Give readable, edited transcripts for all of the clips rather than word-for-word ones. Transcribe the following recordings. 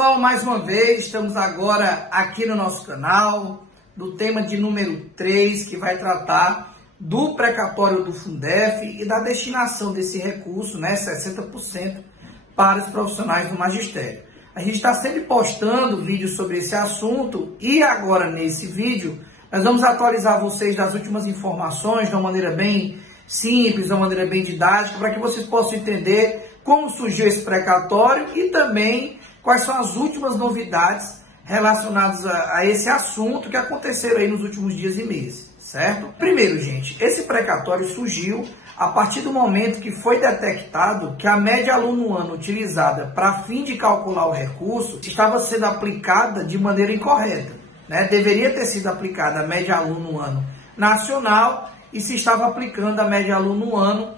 pessoal, mais uma vez, estamos agora aqui no nosso canal, do tema de número 3, que vai tratar do precatório do Fundef e da destinação desse recurso, né, 60%, para os profissionais do magistério. A gente está sempre postando vídeos sobre esse assunto e agora nesse vídeo nós vamos atualizar vocês das últimas informações de uma maneira bem simples, de uma maneira bem didática, para que vocês possam entender como surgiu esse precatório e também quais são as últimas novidades relacionadas a esse assunto que aconteceram aí nos últimos dias e meses, certo? Primeiro, gente, esse precatório surgiu a partir do momento que foi detectado que a média aluno ano utilizada para fim de calcular o recurso estava sendo aplicada de maneira incorreta, né? Deveria ter sido aplicada a média aluno ano nacional e se estava aplicando a média aluno ano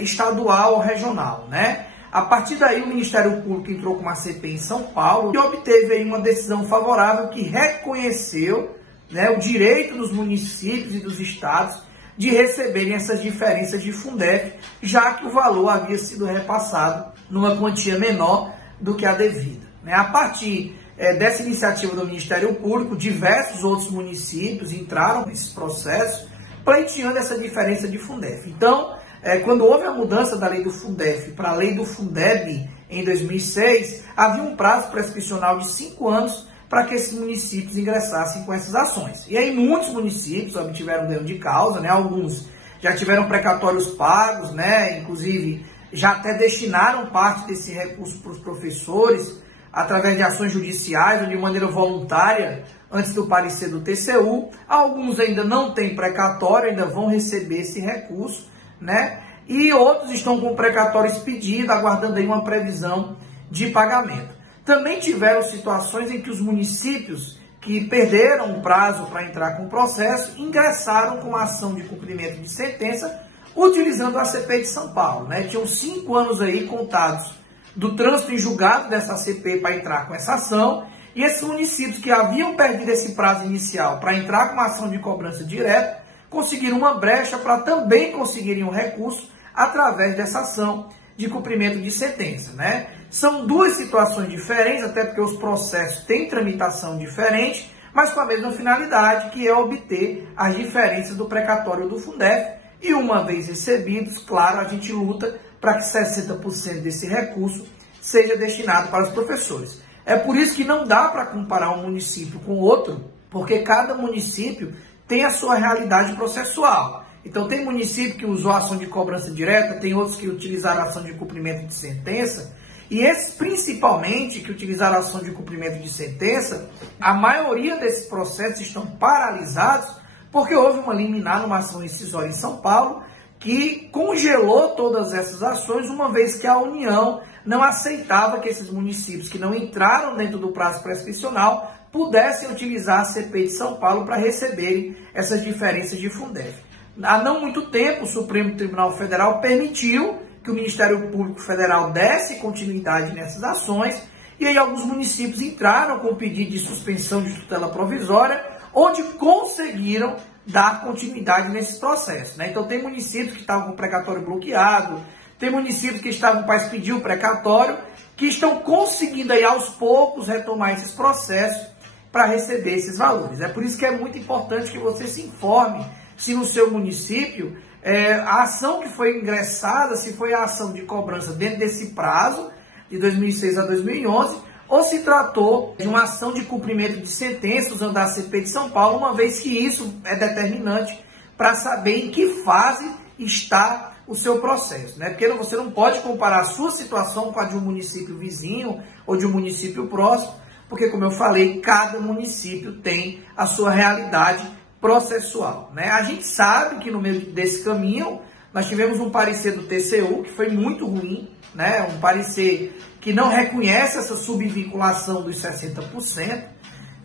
estadual ou regional, né? A partir daí, o Ministério Público entrou com uma CPI em São Paulo e obteve aí uma decisão favorável que reconheceu, né, o direito dos municípios e dos estados de receberem essas diferenças de Fundef, já que o valor havia sido repassado numa quantia menor do que a devida, né? A partir dessa iniciativa do Ministério Público, diversos outros municípios entraram nesse processo, pleiteando essa diferença de Fundef. Então, quando houve a mudança da lei do Fundef para a lei do Fundeb em 2006, havia um prazo prescricional de 5 anos para que esses municípios ingressassem com essas ações. E aí muitos municípios obtiveram ganho de causa, né? Alguns já tiveram precatórios pagos, né? Inclusive já até destinaram parte desse recurso para os professores através de ações judiciais ou de maneira voluntária antes do parecer do TCU. Alguns ainda não têm precatório, ainda vão receber esse recurso, né? E outros estão com precatório expedido, aguardando aí uma previsão de pagamento. Também tiveram situações em que os municípios que perderam o prazo para entrar com o processo ingressaram com uma ação de cumprimento de sentença utilizando a CPI de São Paulo, né? Tinham 5 anos aí contados do trânsito em julgado dessa CPI para entrar com essa ação, e esses municípios que haviam perdido esse prazo inicial para entrar com uma ação de cobrança direta conseguiram uma brecha para também conseguirem um recurso através dessa ação de cumprimento de sentença, né? São duas situações diferentes, até porque os processos têm tramitação diferente, mas com a mesma finalidade, que é obter as diferenças do precatório do Fundef. E uma vez recebidos, claro, a gente luta para que 60% desse recurso seja destinado para os professores. É por isso que não dá para comparar um município com outro, porque cada município tem a sua realidade processual. Então, tem município que usou a ação de cobrança direta, tem outros que utilizaram a ação de cumprimento de sentença, e esses, principalmente, que utilizaram a ação de cumprimento de sentença, a maioria desses processos estão paralisados porque houve uma liminar numa ação rescisória em São Paulo que congelou todas essas ações, uma vez que a União não aceitava que esses municípios que não entraram dentro do prazo prescricional pudessem utilizar a CPI de São Paulo para receberem essas diferenças de Fundef. Há não muito tempo, o Supremo Tribunal Federal permitiu que o Ministério Público Federal desse continuidade nessas ações, e aí alguns municípios entraram com pedido de suspensão de tutela provisória, onde conseguiram dar continuidade nesses processos, né? Então tem municípios que estavam com o precatório bloqueado, tem municípios que estavam para expedir o precatório, que estão conseguindo aí aos poucos retomar esses processos para receber esses valores. É por isso que é muito importante que você se informe se no seu município a ação que foi ingressada, se foi a ação de cobrança dentro desse prazo, de 2006 a 2011, ou se tratou de uma ação de cumprimento de sentença usando a CPI de São Paulo, uma vez que isso é determinante para saber em que fase está o seu processo, né? Porque você não pode comparar a sua situação com a de um município vizinho ou de um município próximo, porque, como eu falei, cada município tem a sua realidade processual, né? A gente sabe que no meio desse caminho nós tivemos um parecer do TCU que foi muito ruim, né? Um parecer que não reconhece essa subvinculação dos 60%,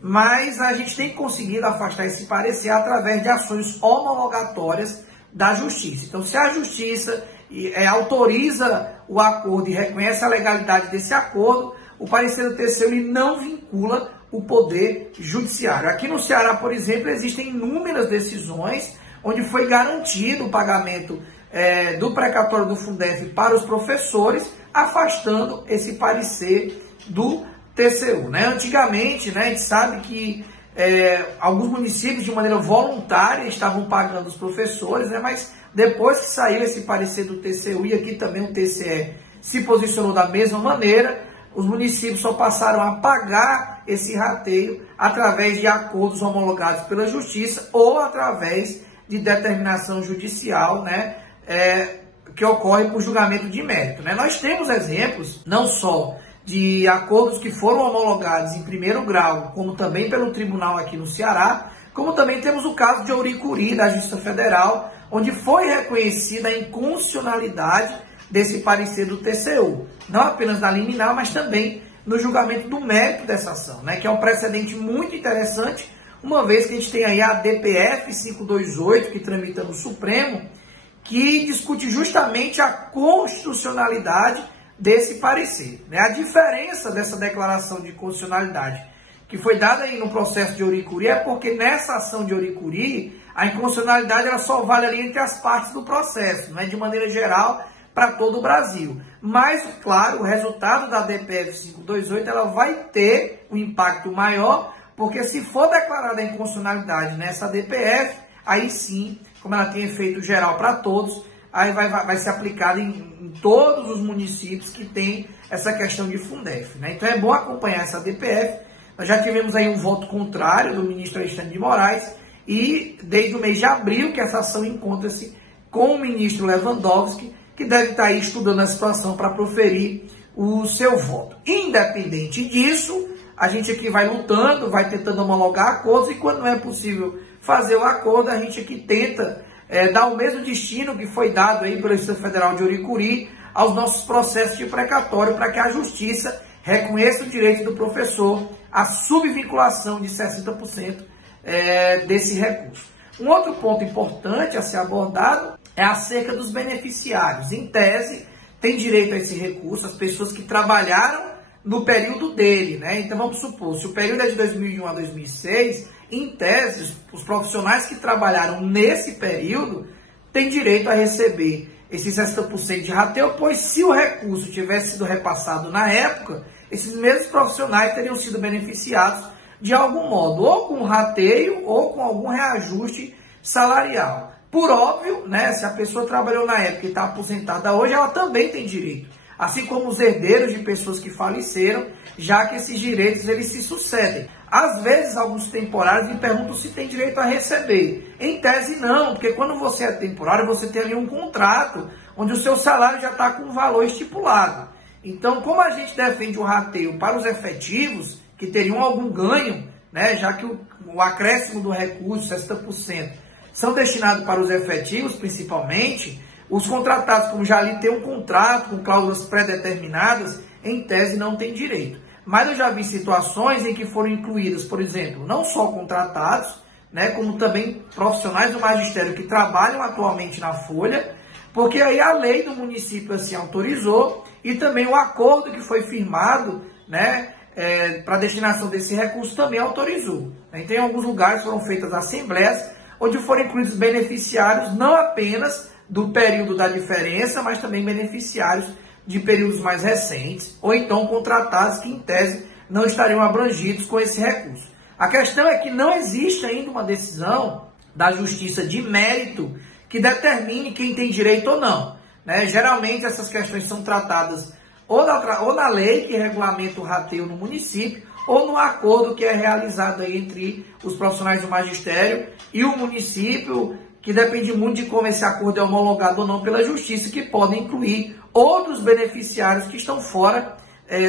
mas a gente tem conseguido afastar esse parecer através de ações homologatórias da Justiça. Então, se a Justiça autoriza o acordo e reconhece a legalidade desse acordo, o parecer do TCU ele não vincula o poder judiciário. Aqui no Ceará, por exemplo, existem inúmeras decisões onde foi garantido o pagamento do precatório do Fundef para os professores, afastando esse parecer do TCU, né? Antigamente, né, a gente sabe que alguns municípios de maneira voluntária estavam pagando os professores, né, mas depois que saiu esse parecer do TCU, e aqui também o TCE se posicionou da mesma maneira, os municípios só passaram a pagar esse rateio através de acordos homologados pela Justiça ou através de determinação judicial, né, que ocorre por julgamento de mérito, né? Nós temos exemplos não só de acordos que foram homologados em primeiro grau, como também pelo tribunal aqui no Ceará, como também temos o caso de Ouricuri, da Justiça Federal, onde foi reconhecida a inconstitucionalidade desse parecer do TCU, não apenas na liminar, mas também no julgamento do mérito dessa ação, né? Que é um precedente muito interessante, uma vez que a gente tem aí a DPF 528, que tramita no Supremo, que discute justamente a constitucionalidade desse parecer, né? A diferença dessa declaração de constitucionalidade que foi dada aí no processo de Ouricuri é porque nessa ação de Ouricuri a inconstitucionalidade ela só vale ali entre as partes do processo, não é de maneira geral para todo o Brasil. Mas, claro, o resultado da DPF 528 ela vai ter um impacto maior, porque se for declarada a inconstitucionalidade nessa DPF, aí sim, como ela tem efeito geral para todos, aí vai ser aplicada em todos os municípios que tem essa questão de Fundef, né? Então é bom acompanhar essa DPF. Nós já tivemos aí um voto contrário do ministro Alexandre de Moraes e desde o mês de abril que essa ação encontra-se com o ministro Lewandowski, que deve estar aí estudando a situação para proferir o seu voto. Independente disso, a gente aqui vai lutando, vai tentando homologar acordos e quando não é possível fazer o acordo, a gente aqui tenta dar o mesmo destino que foi dado aí pela Justiça Federal de Ouricuri aos nossos processos de precatório para que a Justiça reconheça o direito do professor à subvinculação de 60% desse recurso. Um outro ponto importante a ser abordado é acerca dos beneficiários. Em tese, tem direito a esse recurso as pessoas que trabalharam no período dele, né? Então vamos supor, se o período é de 2001 a 2006, em tese, os profissionais que trabalharam nesse período têm direito a receber esses 60% de rateio, pois se o recurso tivesse sido repassado na época, esses mesmos profissionais teriam sido beneficiados de algum modo, ou com rateio ou com algum reajuste salarial. Por óbvio, né, se a pessoa trabalhou na época e está aposentada hoje, ela também tem direito. Assim como os herdeiros de pessoas que faleceram, já que esses direitos eles se sucedem. Às vezes, alguns temporários me perguntam se tem direito a receber. Em tese, não, porque quando você é temporário, você tem ali um contrato, onde o seu salário já está com um valor estipulado. Então, como a gente defende o rateio para os efetivos, que teriam algum ganho, né, já que o acréscimo do recurso, 60%, são destinados para os efetivos, principalmente, os contratados, como já ali, têm um contrato com cláusulas pré-determinadas, em tese não tem direito. Mas eu já vi situações em que foram incluídas, por exemplo, não só contratados, né, como também profissionais do magistério que trabalham atualmente na folha, porque aí a lei do município assim autorizou e também o acordo que foi firmado, né, para a destinação desse recurso também autorizou. Então, em alguns lugares foram feitas assembleias onde foram incluídos beneficiários não apenas do período da diferença, mas também beneficiários de períodos mais recentes, ou então contratados que, em tese, não estariam abrangidos com esse recurso. A questão é que não existe ainda uma decisão da Justiça de mérito que determine quem tem direito ou não, né? Geralmente, essas questões são tratadas ou na lei que regulamenta o rateio no município, ou no acordo que é realizado aí entre os profissionais do magistério e o município, que depende muito de como esse acordo é homologado ou não pela Justiça, que podem incluir outros beneficiários que estão fora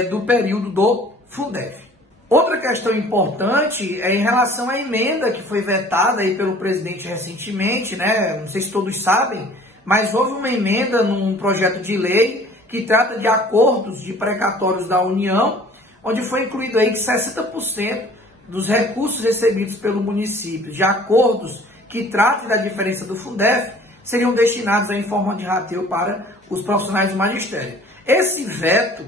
do período do Fundef. Outra questão importante é em relação à emenda que foi vetada aí pelo presidente recentemente, né? Não sei se todos sabem, mas houve uma emenda num projeto de lei que trata de acordos de precatórios da União, onde foi incluído aí que 60% dos recursos recebidos pelo município de acordos que tratem da diferença do Fundef seriam destinados em forma de rateio para os profissionais do magistério. Esse veto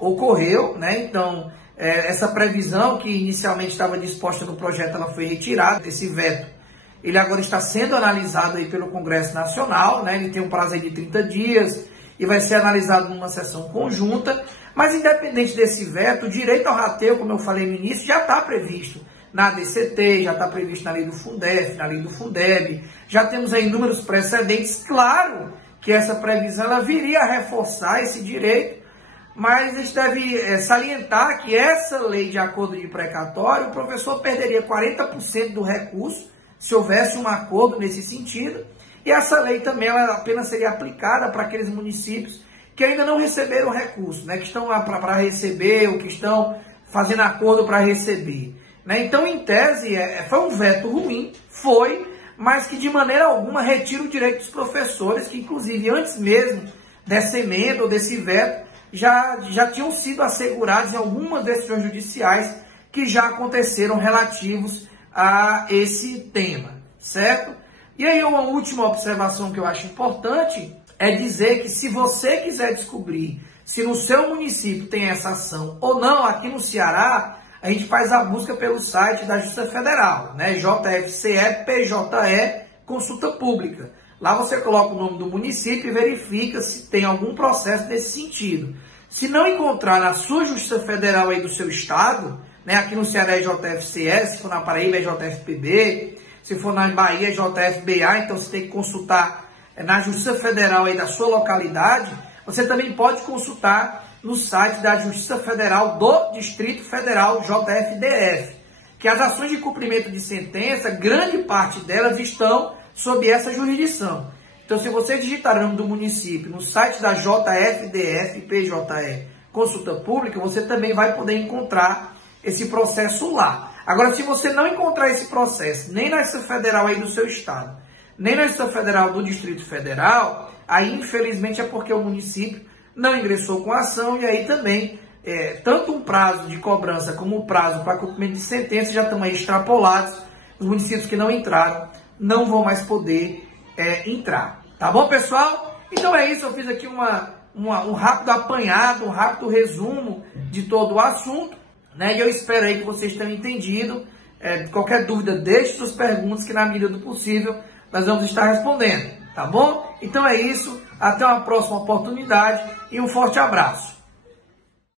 ocorreu, né? Então, essa previsão que inicialmente estava disposta no projeto, ela foi retirada. Esse veto, ele agora está sendo analisado aí pelo Congresso Nacional, né? Ele tem um prazo aí de 30 dias, e vai ser analisado numa sessão conjunta, mas independente desse veto, o direito ao rateio, como eu falei no início, já está previsto na ADCT, já está previsto na lei do Fundef, na lei do Fundeb, já temos aí inúmeros precedentes. Claro que essa previsão ela viria a reforçar esse direito, mas a gente deve salientar que essa lei de acordo de precatório, o professor perderia 40% do recurso se houvesse um acordo nesse sentido, e essa lei também ela apenas seria aplicada para aqueles municípios que ainda não receberam recurso, né, que estão lá para receber ou que estão fazendo acordo para receber. Né? Então, em tese, foi um veto ruim, mas que de maneira alguma retira o direito dos professores, que inclusive antes mesmo dessa emenda ou desse veto, já tinham sido assegurados em algumas decisões judiciais que já aconteceram relativos a esse tema, certo? E aí uma última observação que eu acho importante é dizer que se você quiser descobrir se no seu município tem essa ação ou não, aqui no Ceará, a gente faz a busca pelo site da Justiça Federal, né? JFCE PJE Consulta Pública. Lá você coloca o nome do município e verifica se tem algum processo nesse sentido. Se não encontrar na sua Justiça Federal aí do seu estado, né? Aqui no Ceará é JFCE, se for na Paraíba é JFPB, se for na Bahia é JFBA, então você tem que consultar na Justiça Federal aí da sua localidade. Você também pode consultar no site da Justiça Federal do Distrito Federal, JFDF, que as ações de cumprimento de sentença, grande parte delas estão sob essa jurisdição. Então, se você digitar o nome do município no site da JFDF, PJE, Consulta Pública, você também vai poder encontrar esse processo lá. Agora, se você não encontrar esse processo, nem na Justiça Federal aí do seu estado, nem na Justiça Federal do Distrito Federal, aí, infelizmente, é porque o município não ingressou com a ação, e aí também, tanto um prazo de cobrança como o prazo para cumprimento de sentença já estão aí extrapolados. Os municípios que não entraram não vão mais poder entrar. Tá bom, pessoal? Então é isso, eu fiz aqui um rápido apanhado, um rápido resumo de todo o assunto, né? E eu espero aí que vocês tenham entendido. Qualquer dúvida, deixe suas perguntas que na medida do possível nós vamos estar respondendo. Tá bom? Então é isso. Até uma próxima oportunidade e um forte abraço.